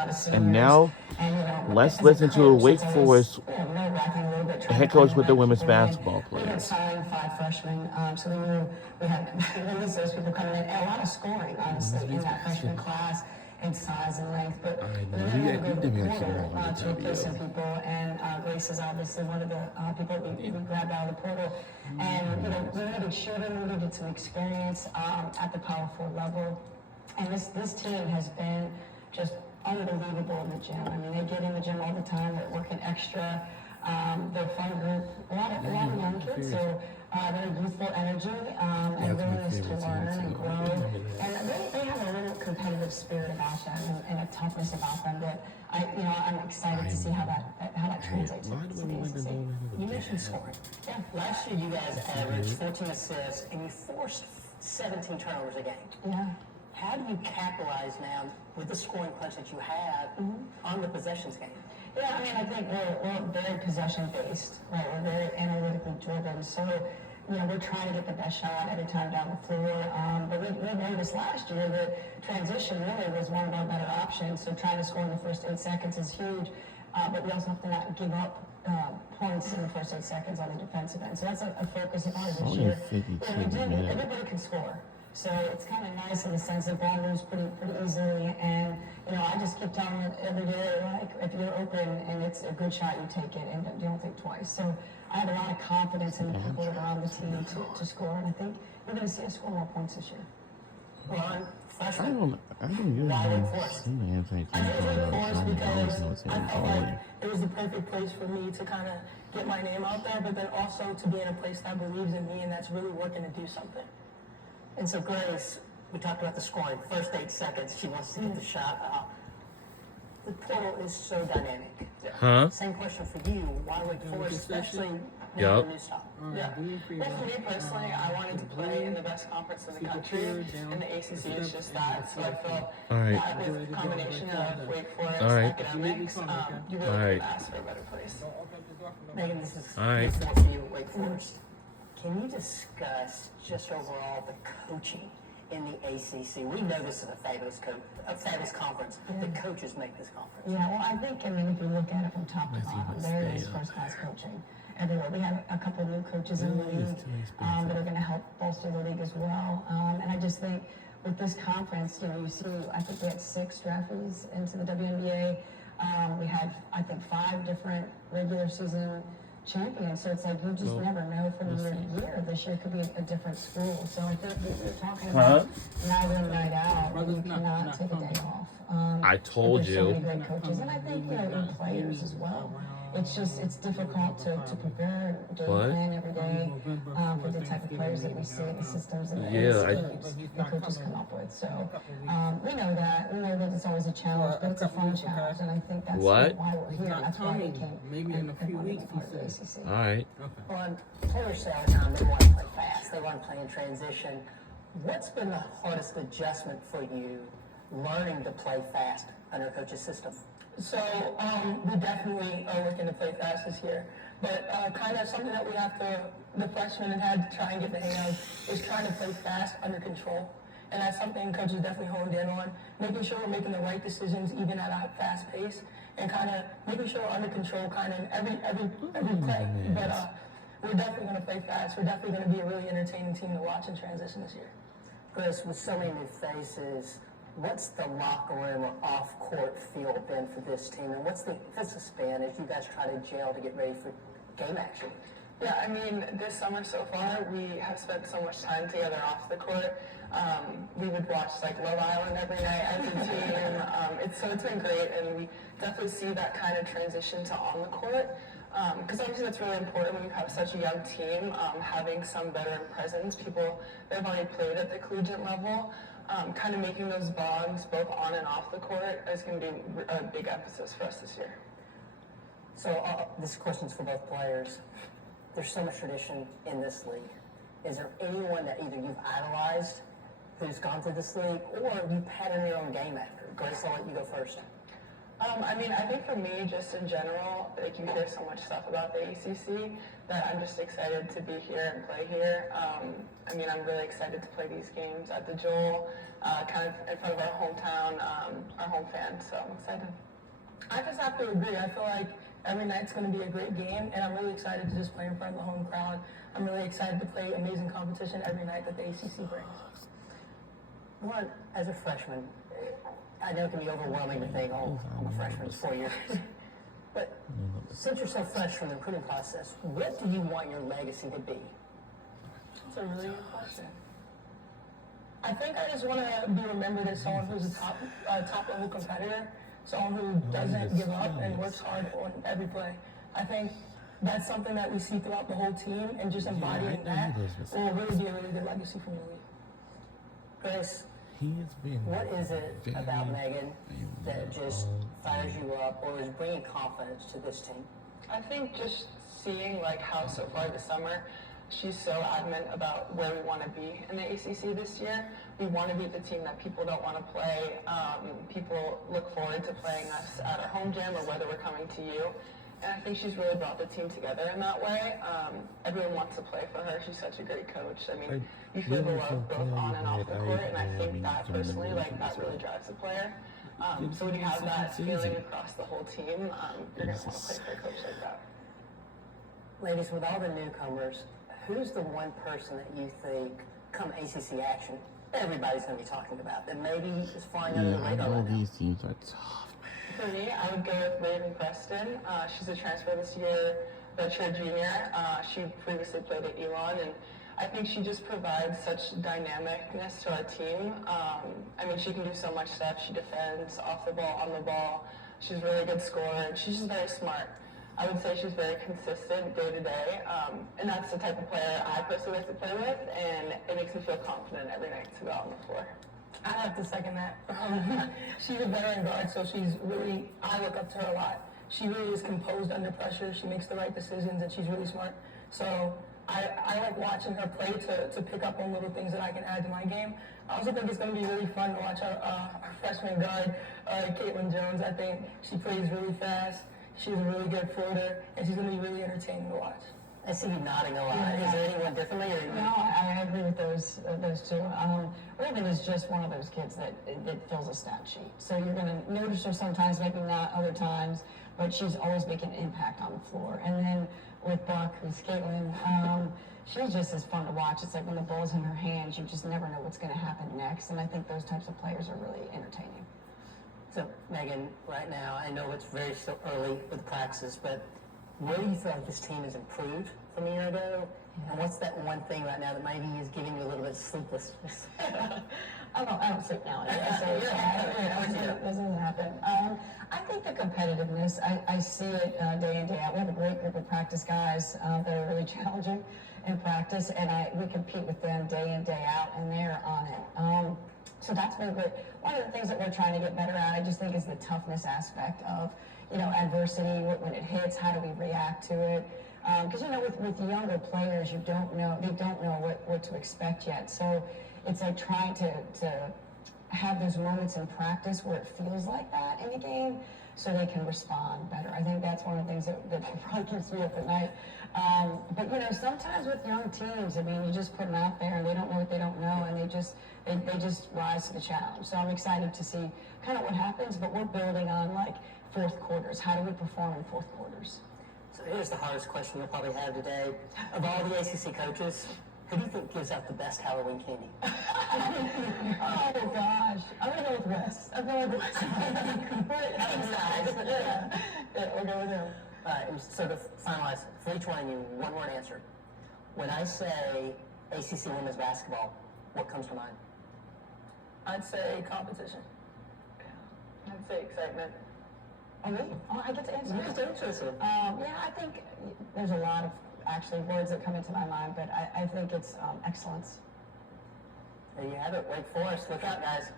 lot of seniors. And now, let's listen to a Wake Forest head coach with the women's basketball players. Signed 5 freshmen, so we had released those people coming in, and a lot of scoring, honestly, in that freshman class, in size and length. But we had to go to the portal to replace some people, and Grace is obviously one of the people we grabbed out of the portal. And we needed shooting, we needed some experience at the Power 4 level. And this team has been just unbelievable in the gym. I mean, they get in the gym all the time. They're working extra. They're a fun group. A lot of young kids. So they're youthful energy and willingness to learn and grow. And they have a little competitive spirit about them and a toughness about them that I'm excited to see how that translates to the ACC. You mentioned scoring. Yeah. Last year, you guys averaged 14 assists and you forced 17 turnovers a game. Yeah. How do you capitalize now with the scoring punch that you have on the possessions game? Yeah, I mean, I think we're very possession-based, right? We're very analytically driven. So, we're trying to get the best shot every time down the floor. But we noticed last year that transition really was one of our better options. So trying to score in the first 8 seconds is huge. But we also have to not give up points in the first 8 seconds on the defensive end. So that's a focus of ours this year. Everybody can score. So it's kind of nice in the sense that ball moves pretty easily, and I just keep telling it every day, like if you're open and it's a good shot, you take it and you don't think twice. So I have a lot of confidence in the people that are on the team to score, and I think you're going to see us score more points this year. Ron, I don't usually see anything because I felt like it was the perfect place for me to kind of get my name out there, but then also to be in a place that believes in me and that's really working to do something. And so Grace, we talked about the scoring. First 8 seconds, she wants to get the shot out. The portal is so dynamic. Huh? Same question for you. Why Wake Forest, especially now new style? Yeah. Well, for me personally, I wanted to play in the best conference in the country, and the ACC is just that. So I felt that with the combination of Wake Forest academics, you really could ask for a better place. Megan, this is for you, Wake Forest. Can you discuss just overall the coaching in the ACC? We know this is a fabulous conference. The coaches make this conference. Yeah, well, I think, if you look at it from top to bottom, there is first-class coaching everywhere. We have a couple new coaches in the league that are going to help bolster the league as well. And I just think with this conference, you see, I think we had 6 draftees into the WNBA. We had, I think, 5 different regular season champions. So it's like you just never know from year to year. This year could be a different school. So I think we're talking about night in, night out. You cannot take a day off. I told there's you. so many great coaches, and I think in players as well. It's difficult to prepare game plan every day for the type of players that we see, the systems and the schemes the coaches come up with. So we know that it's always a challenge, but it's a fun challenge, and I think that's why we're here. That's why we came. Maybe in a few weeks. ACC. All right. Well, players say all the time they want to play fast. They want to play in transition. What's been the hardest adjustment for you learning to play fast under a coach's system? So we definitely are looking to play fast this year. But kind of something that we have to, the freshmen have had to try and get the hang of is trying to play fast under control. And that's something coaches definitely honed in on, making sure we're making the right decisions even at a fast pace and kind of making sure we're under control kind of every play. But we're definitely going to play fast. We're definitely going to be a really entertaining team to watch in transition this year. Chris, with so many new faces, what's the locker room or off-court feel been for this team? And what's the span as you guys try to gel to get ready for game action? Yeah, I mean, this summer so far, we have spent so much time together off the court. We would watch Love Island every night as a team. It's been great, and we definitely see that kind of transition to on the court. Because obviously that's really important when you have such a young team, having some veteran presence, people that have already played at the collegiate level. Kind of making those bonds both on and off the court is going to be a big emphasis for us this year. So this question's for both players. There's so much tradition in this league. Is there anyone that either you've idolized who's gone through this league or you pattern your own game after? Grace, I'll let you go first. I mean, I think for me, just in general, like you hear so much stuff about the ACC that I'm just excited to be here and play here. I mean, I'm really excited to play these games at the Joel, kind of in front of our hometown, our home fans. So I'm excited. I just have to agree. I feel like every night's going to be a great game, and I'm really excited to just play in front of the home crowd. I'm really excited to play amazing competition every night that the ACC brings. One, as a freshman, I know it can be overwhelming to think, oh, I'm a freshman, it's 4 years. But since you're so fresh from the recruiting process, what do you want your legacy to be? That's a really good question. I think I just want to be remembered as someone who's a top level competitor, someone who doesn't give up and works hard on every play. I think that's something that we see throughout the whole team, and just embodying that will really be a really good legacy for me. Grace, He's been what is it about Megan that just fires you up or is bringing confidence to this team? I think just seeing like how so far this summer, she's so adamant about where we want to be in the ACC this year. We want to be the team that people don't want to play. People look forward to playing us at our home gym or whether we're coming to you. And I think she's really brought the team together in that way. Everyone wants to play for her. She's such a great coach. I mean, you feel the love both on and off the court, and I think that personally, like, that really drives a player. So when you have that feeling across the whole team, you're going to want to play for a coach like that. Ladies, with all the newcomers, who's the one person that you think, come ACC action, everybody's going to be talking about, that maybe is flying under the radar right now? These teams are tough. For me, I would go with Raven Preston. She's a transfer this year, redshirt junior. She previously played at Elon, and I think she just provides such dynamicness to our team. I mean, she can do so much stuff. She defends off the ball, on the ball. She's a really good scorer, and she's just very smart. I would say she's very consistent day to day, and that's the type of player I personally like to play with, and it makes me feel confident every night to go out on the floor. I have to second that. She's a veteran guard, so I look up to her a lot. She really is composed under pressure. She makes the right decisions, and she's really smart. So I like watching her play to pick up on little things that I can add to my game. I also think it's going to be really fun to watch our freshman guard, Caitlin Jones. I think she plays really fast. She's a really good floater, and she's going to be really entertaining to watch. I see you nodding a lot. Is there anyone differently? Or No, I agree with those two. Raven is just one of those kids that fills a stat sheet. So you're going to notice her sometimes, maybe not other times, but she's always making an impact on the floor. And then with Buck, who's Caitlin, she's just as fun to watch. It's like when the ball's in her hands, you just never know what's going to happen next. And I think those types of players are really entertaining. So, Megan, right now, I know it's very still early with practice, but where do you feel like this team has improved from a year ago? And what's that one thing right now that maybe is giving you a little bit of sleeplessness? I don't sleep now anyway, so this doesn't happen. I think the competitiveness, I see it day in, day out. We have a great group of practice guys that are really challenging in practice, and we compete with them day in, day out, and they're on it. So that's been great. One of the things that we're trying to get better at, I just think, is the toughness aspect of, adversity. When it hits, how do we react to it? Because with younger players, they don't know what to expect yet. So it's like trying to have those moments in practice where it feels like that in a game, so they can respond better. I think that's one of the things that probably keeps me up at night. But sometimes with young teams, I mean, you just put them out there and they don't know what they don't know, and they just rise to the challenge. So I'm excited to see kind of what happens, but we're building on like fourth quarters. How do we perform in fourth quarters? So here's the hardest question you'll probably have today. Of all the ACC coaches, who do you think gives out the best Halloween candy? Oh gosh, I'm gonna go with Wes. I'm going with Wes. Yeah, we'll go with him. All right, and so to finalize, for each one of you, one-word answer. When I say ACC women's basketball, what comes to mind? I'd say competition. I'd say excitement. Oh, me? Oh, I get to answer. You get to answer this one. I think there's a lot of actually words that come into my mind, but I think it's excellence. There you have it. Wake Forest. Look out, guys.